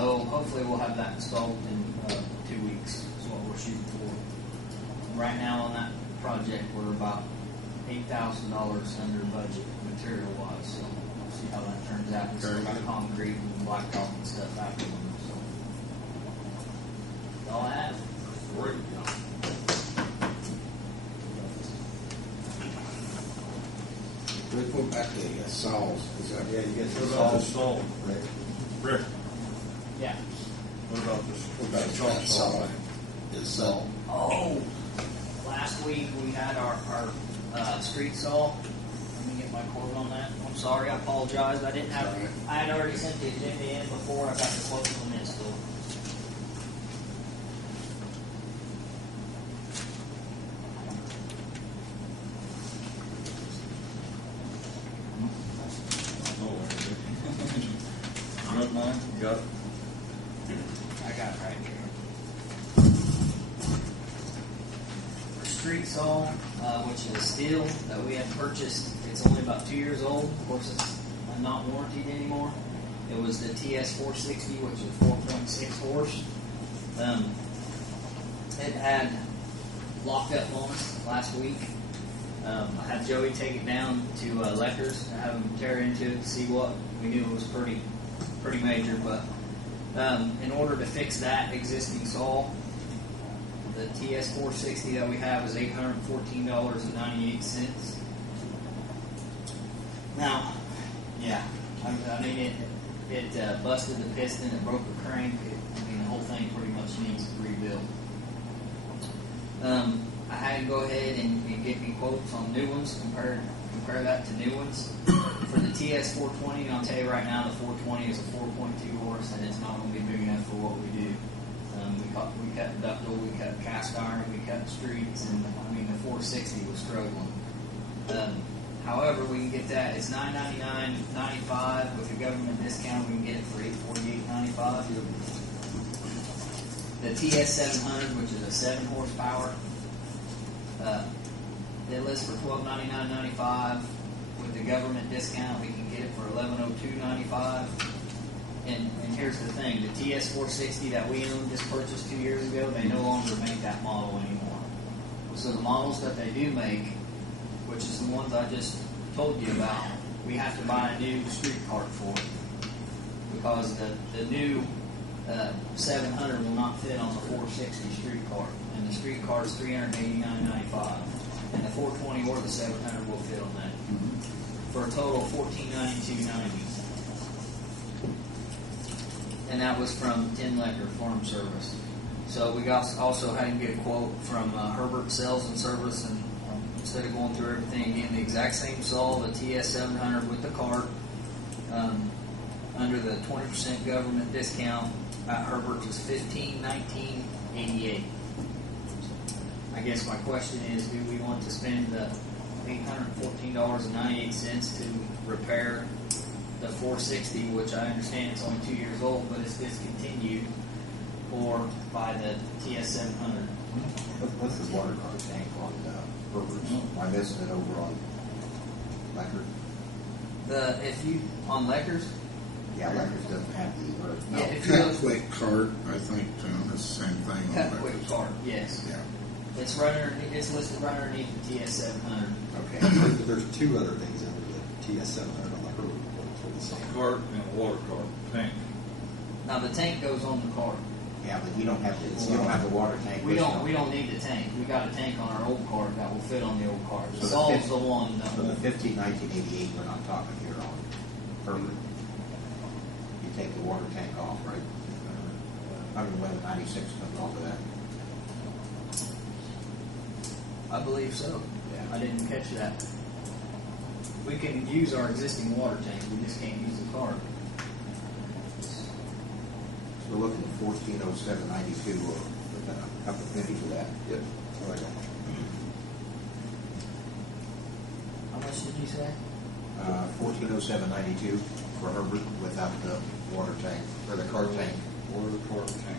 So hopefully we'll have that installed in 2 weeks is what we're shooting for. Right now on that project we're about $8,000 under budget material-wise, so we'll see how that turns out. It's Very got good. concrete and blacktop and stuff after them, so that's all I have. Great. We put back the saws. Yeah, you get What the about the saws. saw? Right. Rick, Yeah. what about this? What about that saw? Itself. Oh, last week we had our street saw. Let me get my quote on that. I'm sorry, I apologize. I didn't have. All right. I had already sent the agenda in before I got the quote from the install. You got mine? You got it? I got it right here. Our street saw, which is steel that we had purchased, it's only about 2 years old. Of course, it's not warranted anymore. It was the TS460, which is 4.6 horse. It had locked up on us last week. I had Joey take it down to Leckers and have him tear into it to see what. We knew it was pretty major, but in order to fix that existing saw, the TS460 that we have is $814.98. Now, yeah, I mean it busted the piston, it broke the crank. The whole thing pretty much needs rebuild. I had to go ahead and get me quotes on new ones, compare that to new ones. For the TS420, I'll tell you right now, the 420 is a 4.2 horse, and it's not going to be big enough for what we do. We cut ductile, we cut cast iron, we cut streets, and I mean the 460 was struggling. However, we can get that. It's $999.95 with a government discount. We can get it for $848.95. The TS700, which is a 7 horsepower, it lists for $1299.95. With the government discount, we can get it for $1102.95. And here's the thing: the TS460 that we owned, just purchased 2 years ago, they no longer make that model anymore. So the models that they do make, which is the ones I just told you about, we have to buy a new street cart for it, because the new 700 will not fit on the 460 street cart, and the street cart is $389.95, and the 420 or the 700 will fit on that, for a total of $1492.90. And that was from Tin Lecker Farm Service. So we also had to get a quote from Herbert Sales and Service, and instead of going through everything again, the exact same saw, the TS700 with the cart, under the 20% government discount at Herbert was $1519.88. I guess my question is, do we want to spend the $814.98 to repair the 460, which I understand it's only 2 years old, but it's discontinued, or buy the TS700? What's the water car tank on Herbert's? Why isn't it over on Lecker? On Leckers? Yeah, Leckers doesn't have the. Yeah, if you Cut look, quick cart, I think, Tim, it's the same thing. on cut that. quick cart, yes. Yeah. It's right underneath, it's listed right underneath the TS700. Okay. There's two other things under the TS700 on the Herbert report for the same. Cart and a water cart, tank. Now the tank goes on the cart. Yeah, but you don't have the water tank. We don't need the tank. We got a tank on our old cart that will fit on the old cart. The So the Saul's fif- the one that So the won't. 1988, we're not talking here on Herbert. You take the water tank off, right? I mean, when the 96 comes off of that. I believe so. Yeah. I didn't catch that. We can use our existing water tank. We just can't use the cart. So we're looking at 1407.92 with a couple of pennies of that. Yep. How much did you say? 1407.92 for Herbert without the water tank or the car tank. Water cart, tank.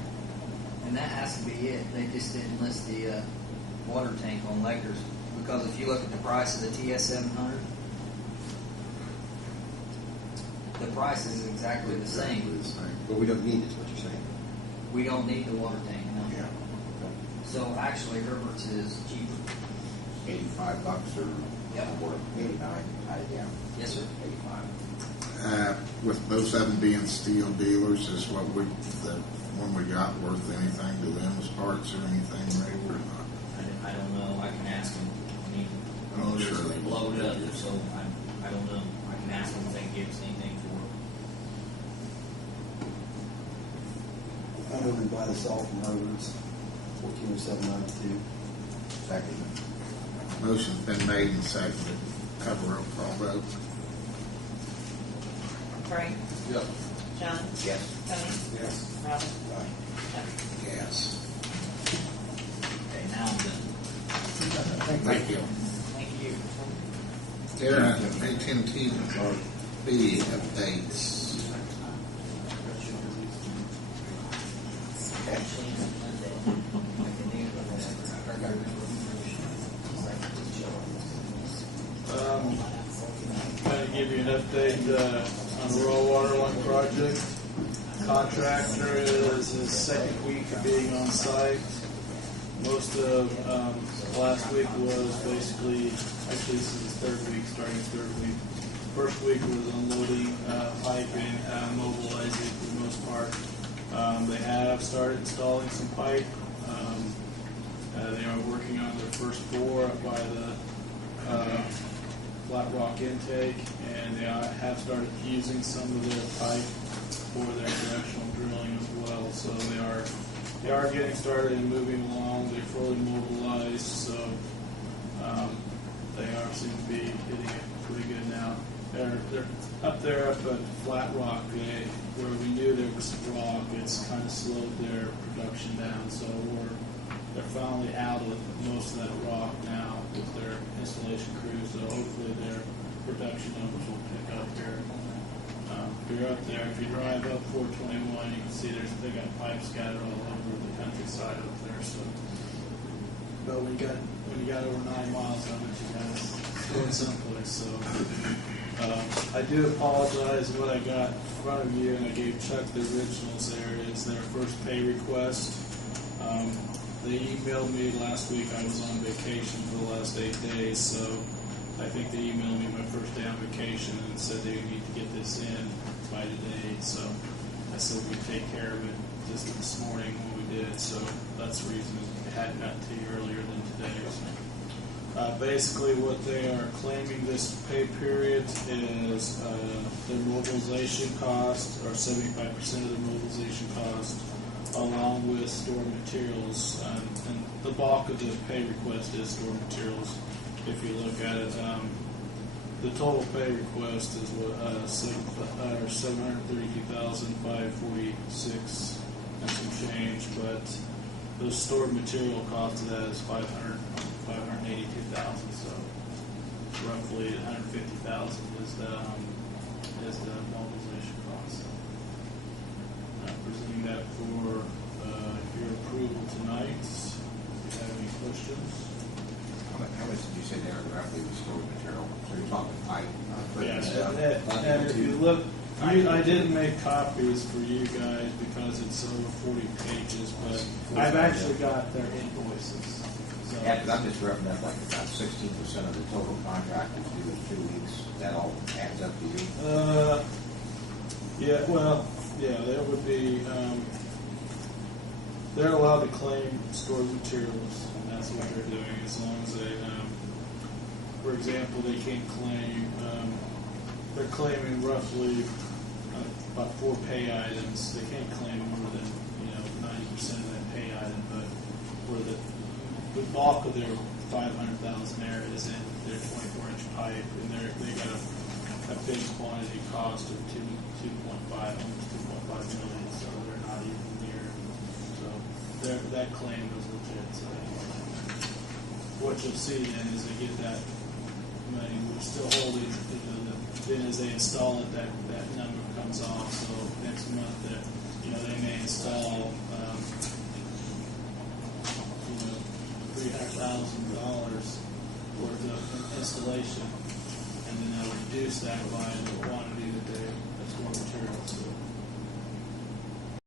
And that has to be it. They just didn't list the water tank on Lakers, because if you look at the price of the TS700, The price is exactly the same. But we don't need it, is what you're saying. We don't need the water tank, no. Yeah. So actually Herbert's is cheaper. $85 or Yep. or 89. Yeah. Yes, sir. 85. With both of them being steel dealers, is what the one we got worth anything to them as parts or anything, Ray, or not? I don't know. I can ask them. I mean, Oh, sure they they blow it up, so I don't know. I can ask them if they can give us anything for it. I move and buy the salt from Herbert's, 14,792. Second. Motion's been made and seconded. Have a roll call vote. Frank, Yep. John, Yes. Tony, Yes. Robin, Jeff. Yes. Okay, now I'm done. Thank you. Thank you. Darren, HNTB updates. Kind of give you an update on the rural water line project. Contractor is his second week of being on site. Most of last week was basically, actually this is his third week, starting his third week. First week was unloading piping, mobilizing for the most part. They have started installing some pipe. They are working on their first bore up by the flat rock intake, and they have started using some of their pipe for their directional drilling as well. So they are getting started and moving along. They're fully mobilized, so they seem to be hitting it pretty good now. They're up there up at flat rock. Where we knew there was rock, it's kind of slowed their production down. So they're finally out of most of that rock now with their installation crews. So hopefully their production numbers will pick up here. If you're up there, if you drive up 421, you can see they got pipe scattered all over the countryside up there. So, but when you got over 9 miles of it, you got to go in someplace. So. I do apologize. What I got in front of you, and I gave Chuck the originals there, is their first pay request. They emailed me last week. I was on vacation for the last 8 days, so I think they emailed me my first day on vacation and said they need to get this in by today. So I said we'd take care of it just this morning when we did. So that's the reason it hadn't got to you earlier than today. So. Basically, what they are claiming this pay period is their mobilization cost, or 75% of the mobilization cost, along with store materials. And the bulk of the pay request is store materials. If you look at it, the total pay request is $732,546 and some change, but the store material cost of that is $582,000, so roughly $150,000 is the mobilization cost. Presenting that for your approval tonight. If you have any questions? How much did you say there roughly was stored material? So you're talking pipe, equipment stuff? And if you look, I didn't make copies for you guys because it's over 40 pages, but I've actually got their invoices. So, Yeah, because I'm just repping that like about 16% of the total contract is due in 2 weeks. That all adds up to you? there would be, they're allowed to claim stored materials, and that's what they're doing, as long as they, for example, they can't claim, they're claiming roughly about 4 pay items. They can't claim more than 90% of that pay item, but for the bulk of their 500,000 area is in their 24-inch pipe, and they got a big quantity cost of 2.5, almost 2.5 million, so they're not even near. So that claim was legit. So what you'll see then is they get that money. We're still holding. Then as they install it, that number comes off. So next month, they may install $300,000 worth of installation, and then they'll reduce that by the quantity that's more material, so.